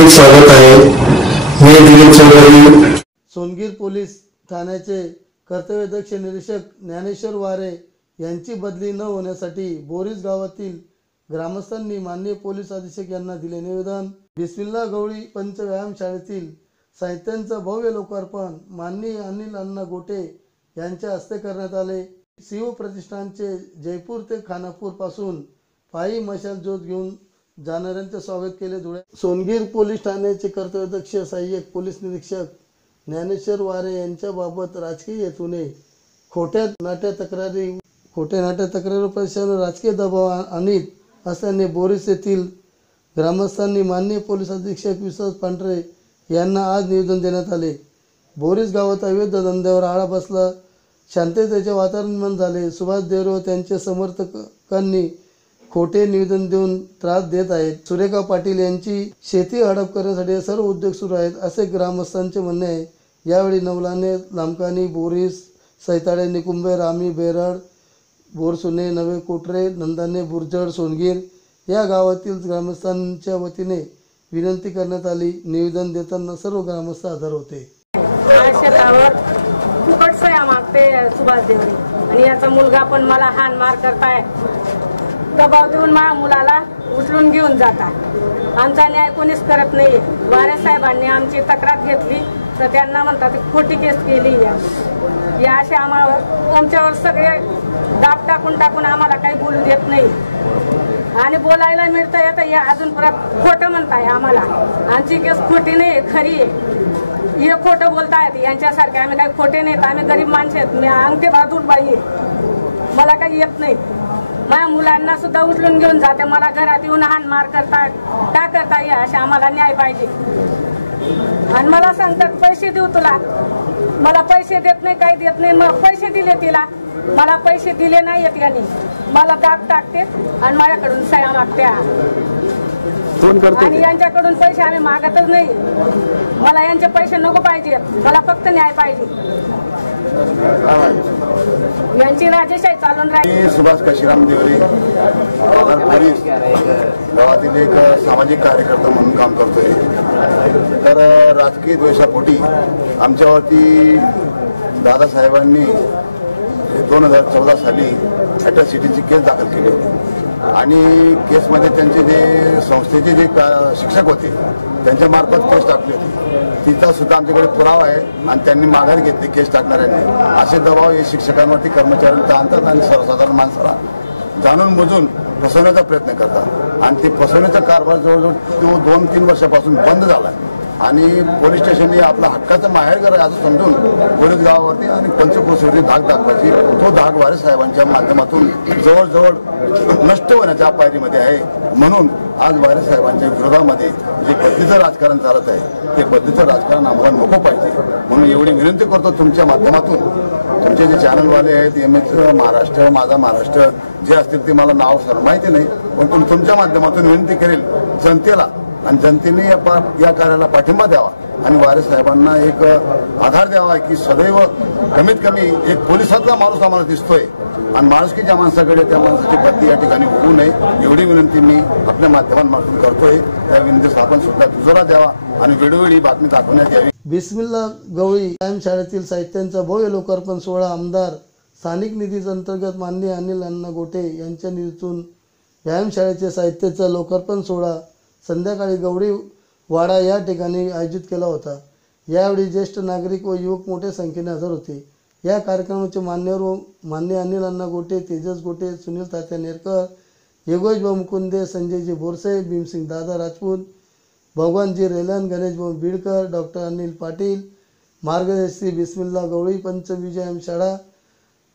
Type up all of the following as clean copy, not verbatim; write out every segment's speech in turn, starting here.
हार्दिक स्वागत आहे। मी दिलीप चौधरी, सोनगीर पोलीस ठाण्याचे कर्तव्यदक्ष निरीक्षक ज्ञानेश्वर वारे यांची बदली न होण्यासाठी बोरीस गावातील ग्रामस्थांनी माननीय पोलीस अधीक्षक यांना दिले निवेदन। बिस्मिल्ला गवळी पंच व्यायाम शाळेतील साहित्यांचं भव्य लोकार्पण माननीय अनिल अण्णा गोटे यांच्या हस्ते करण्यात आले। शिव प्रतिष्ठानचे जयपूर ते खानापूर पासून पायी मशाल ज्योत घेऊन जाणाऱ्यांचे स्वागत केले। धुळे सोनगीर पोलीस ठाण्याचे कर्तव्यदक्ष सहाय्यक पोलीस निरीक्षक ज्ञानेश्वर वारे यांच्याबाबत राजकीय हेतूने खोट्या नाट्या तक्रारी प्रशासनावर राजकीय दबाव आणीत असल्याने बोरीस येथील ग्रामस्थांनी माननीय पोलीस अधीक्षक विश्वास पांढरे यांना आज निवेदन देण्यात आले। बोरीस गावात अवैध धंद्यावर आळा बसला, शांततेचे वातावरण निर्माण झाले। सुभाष देवरे व त्यांच्या समर्थकांनी खोटे निवेदन देऊन त्रास देत आहेत। सुरेखा पाटील यांची शेती हडप करण्यासाठी सर्व उद्योग सुरू आहेत असे ग्रामस्थांचे म्हणणे आहे। यावेळी नवलाने, लामकानी, बोरीस, सैताडे, निकुंबे, रामी, बेरड, बोरसुने, नवे कोटरे, नंदाने, बुरजड, सोनगीर या गावातील ग्रामस्थांच्या वतीने विनंती करण्यात आली। निवेदन देताना सर्व ग्रामस्थ हजर होते। सुभाष देवरे आणि याचा मुलगा पण मला हान मार करताय, दबाव देऊन माझ्या मुलाला उचलून घेऊन जातात। आमचा न्याय कोणीच करत नाही। वारे साहेबांनी आमची तक्रार घेतली तर त्यांना म्हणतात खोटी केस केली या असे आमच्यावर सगळे दाब टाकून आम्हाला काही बोलू देत नाही आणि बोलायला मिळतं येतं या अजून परत खोटं म्हणताय आम्हाला। आमची केस खोटी नाही, खरी आहे। हे खोटं बोलतायत यांच्यासारखे आम्ही काही खोटे नाहीत। आम्ही गरीब माणसं आहेत, मी अंगठे बहादूर बाई आहे, मला काही येत नाही। माझ्या मुलांना सुद्धा उचलून घेऊन जाते, मला घरात येऊन हाण मार करतात। का करता ये असे आम्हाला न्याय पाहिजे। आणि मला सांगतात पैसे देऊ तुला, मला पैसे देत नाही, काही देत नाही। मग पैसे दिले तिला, मला पैसे दिले नाही येत यांनी, मला दाब टाकते आणि माझ्याकडून सह्या मागत्या आणि यांच्याकडून पैसे आम्ही मागतच नाही। मला यांचे पैसे नको पाहिजे, मला फक्त न्याय पाहिजे। यांची राजेशाही चालून राहील। सुभाष काशीराम देवरे पोलीस गावातील एक सामाजिक कार्यकर्ता म्हणून काम करतोय। तर राजकीय द्वेषापोटी आमच्यावरती दादासाहेबांनी 2014 साली अॅट्रॉसिटीची केस दाखल केली होती आणि केसमध्ये त्यांचे जे संस्थेचे जे शिक्षक होते त्यांच्या मार्फत केस टाकली होती। तिचा सुद्धा आमच्याकडे पुरावा आहे आणि त्यांनी माघार घेतली केस टाकणाऱ्यांनी। असे दबाव हे शिक्षकांवरती कर्मचाऱ्यांना आणतात आणि सर्वसाधारण माणसाला जाणून बुजून फसवण्याचा प्रयत्न करतात आणि ते फसवण्याचा कारभार जवळजवळ 2-3 वर्षापासून बंद झाला आणि पोलीस स्टेशनने आपला हक्काचं माहेरघर आहे असं समजून बोरीस गावावरती आणि पंचक्रोशीवरती धाक दाखवायची तो धाक वारे साहेबांच्या माध्यमातून जवळजवळ नष्ट होण्याच्या पायरीमध्ये आहे। म्हणून आज वारे साहेबांच्या विरोधामध्ये जे बदलीचं राजकारण चालत आहे ते बदलीचं राजकारण आम्हाला नको पाहिजे। म्हणून एवढी विनंती करतो तुमच्या माध्यमातून, तुमचे जे चॅनलवाले आहेत MH महाराष्ट्र, माझा महाराष्ट्र जे असतील ते मला नाव सर माहिती नाही, पण तुमच्या माध्यमातून विनंती करेल जनतेला आणि जनतेने या कार्याला पाठिंबा द्यावा आणि वारे साहेबांना एक आधार द्यावा की सदैव कमीत कमी एक पोलिसातला माणूस आम्हाला दिसतोय आणि माणुसकीच्या माणसाकडे त्या माणसाची बदली या ठिकाणी होऊ नये एवढी विनंती मी आपल्या माध्यमातून करतोय। त्या विनंतीस आपण सुद्धा दुजोरा द्यावा आणि वेळोवेळी बातमी दाखवण्यात यावी। बिस्मिल्ला गवळी व्यायाम शाळेतील साहित्यांचा भव्य लोकार्पण सोहळा आमदार स्थानिक निधीच्या अंतर्गत माननीय अनिल अण्णा गोटे यांच्या निधीतून व्यायामशाळेचे साहित्याचा लोकार्पण सोहळा संध्याकाळी गवळी वाडा या ठिकाणी आयोजित केला होता। यावेळी ज्येष्ठ नागरिक व युवक मोठ्या संख्येने हजर होते। या कार्यक्रमाचे मान्यवर व माननीय अनिल अण्णा गोटे, तेजस गोटे, सुनील तात्या नेरकर, योगेश भाऊ मुकुंदे, संजयजी बोरसे, भीमसिंग दादा राजपूत, भगवानजी रेलन, गणेश भाऊ बीडकर, डॉक्टर अनिल पाटील, मार्गदर्शी बिस्मिल्ला गवळी पंच व्यायाम शाळा,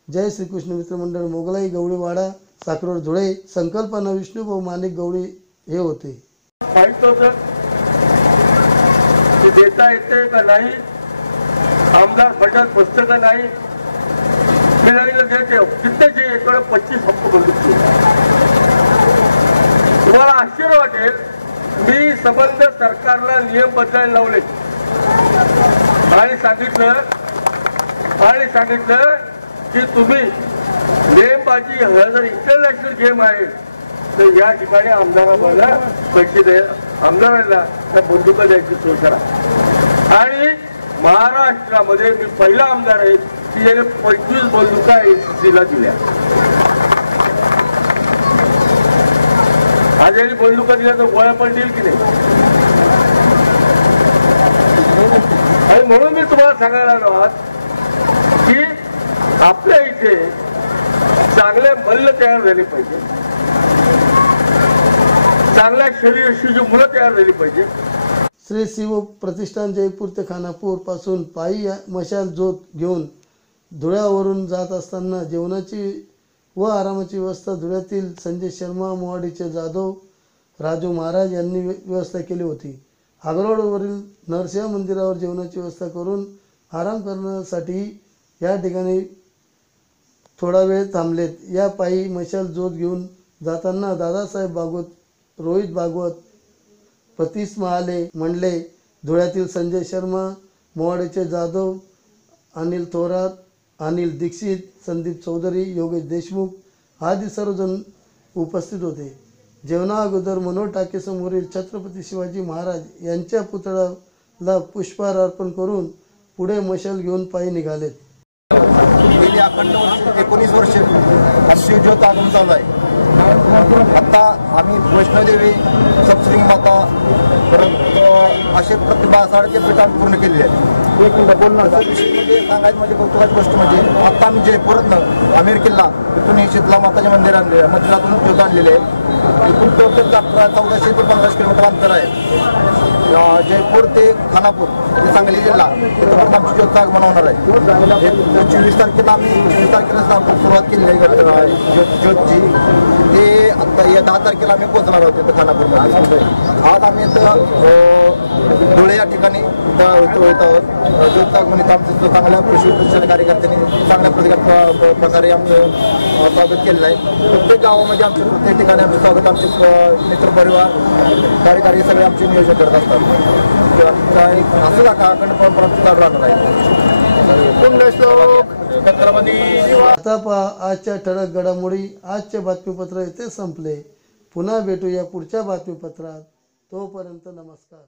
जय श्रीकृष्ण मित्र मंडळ मोगलाई गवळी वाडा, साखरोड धुळे, संकल्पना विष्णुभाऊ माणिक गवळी हे होते। देता येते का नाही, आमदार फंडात बसतं का नाही, देते कित्येक 25 हप्ते बंदिस्त। तुम्हाला आश्चर्य वाटेल, मी संबंध सरकारला नियम बदलायला लावले आणि सांगितलं की तुम्ही नेमबाजी हा जर इंटरनॅशनल गेम आहे तर या ठिकाणी आमदारांना पैसे द्या। आमदारांना त्या बंदुका द्यायची सोय करा. आणि महाराष्ट्रामध्ये मी पहिला आमदार आहे की ज्याने 25 बंदुका एसीसीला दिल्या. आज यांनी बंदुका दिल्या तर गोळ्या पण देईल की नाही. आणि म्हणून मी तुम्हाला सांगायला आलो आज की आपल्या इथे चांगले मल्ल तयार झाले पाहिजे, चांगल्या शरीराची मुलं तयार झाली पाहिजे. श्री शिव प्रतिष्ठान जयपूर ते खानापूर पासून पायी मशाल ज्योत घेऊन धुळ्यावरून जात असताना जेवणाची व आरामाची व्यवस्था धुळ्यातील संजय शर्मा, मोवाडीचे जाधव, राजू महाराज यांनी व्यवस्था केली होती. आगरवाडवरील नरसिंह मंदिरावर जेवणाची व्यवस्था करून आराम करण्यासाठी या ठिकाणी थोडा वेळ थांबलेत. या पायी मशाल ज्योत घेऊन जाताना दादासाहेब भागवत, रोहित भागवत, पतीस महाले मंडले, धुळ्यातील संजय शर्मा, मोवाडीचे जाधव, अनिल थोरात, अनिल दीक्षित, संदीप चौधरी, योगेश देशमुख आदी सर्वजण उपस्थित होते. जेवणा अगोदर मनोहर टाकेसमोरील छत्रपती शिवाजी महाराज यांच्या पुतळ्याला पुष्पहार अर्पण करून पुढे मशाल घेऊन पायी निघालेत. गेली अखंड 19 वर्ष अशी ज्योत आगमन चालू आहे. आता आम्ही वैष्णोदेवी, सप्तशृंगी माता, परत असे प्रतिभा 3.5 पीठ पूर्ण केलेली आहे. म्हणजे सांगायचं म्हणजे कौतुकाची गोष्ट म्हणजे आता आम्ही जयपूरतनं अमेरिकेला तिथून हे शीतला माताचे मंदिर आणले, मंदिरातून ज्योत आणलेले आहे. एकूण टोटल 1400 ते 1500 किलोमीटर अंतर आहे. जयपूर ते खानापूर ते सांगली जिल्हा तिथं आमची ज्योत आगमन होणार आहे. 24 तारखेला आम्ही 24 तारखेला सुरुवात केली आहे ज्योतची. ते आता या 10 तारखेला आम्ही पोहोचणार आहोत तिथं खानापूरमध्ये. आज आम्ही इथं धुळे या ठिकाणी होत आहोत. ज्योत आगमन इथं आमचं चांगल्या कृषी प्रतिष्ठान कार्यकर्त्यांनी चांगल्या प्रकारे आमचं स्वागत केलेलं आहे. प्रत्येक गावामध्ये आमचे प्रत्येक ठिकाणी आमचं स्वागत आमचे मित्रपरिवार कार्यकारी सगळे आमचे नियोजन करत असतात. असं का अखंड परंपरा चालू राहणार आहे. आता पहा आजच्या ठळक घडामोडी. आजचे बातमीपत्र येथे संपले. पुन्हा भेटूया पुढच्या बातमीपत्रात. तोपर्यंत नमस्कार.